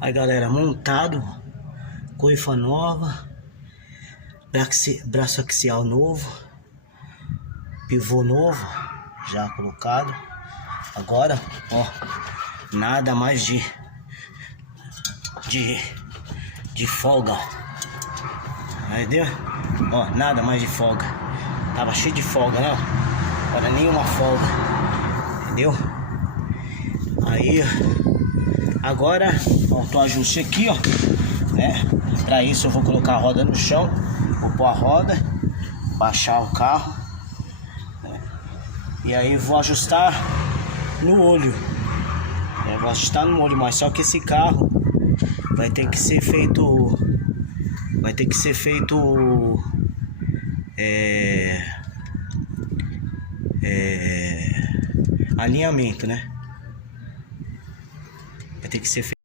Aí galera, montado, coifa nova, braço axial novo, pivô novo, já colocado. Agora, ó, nada mais de folga, entendeu? Ó, nada mais de folga. Tava cheio de folga, né? Agora nenhuma folga, entendeu? Aí, agora, ó, o ajuste aqui, ó, né? Pra isso eu vou colocar a roda no chão, vou pôr a roda, baixar o carro, né? E aí vou ajustar no olho, vou ajustar no olho, mas só que esse carro vai ter que ser feito, alinhamento, né? Vai ter que ser feito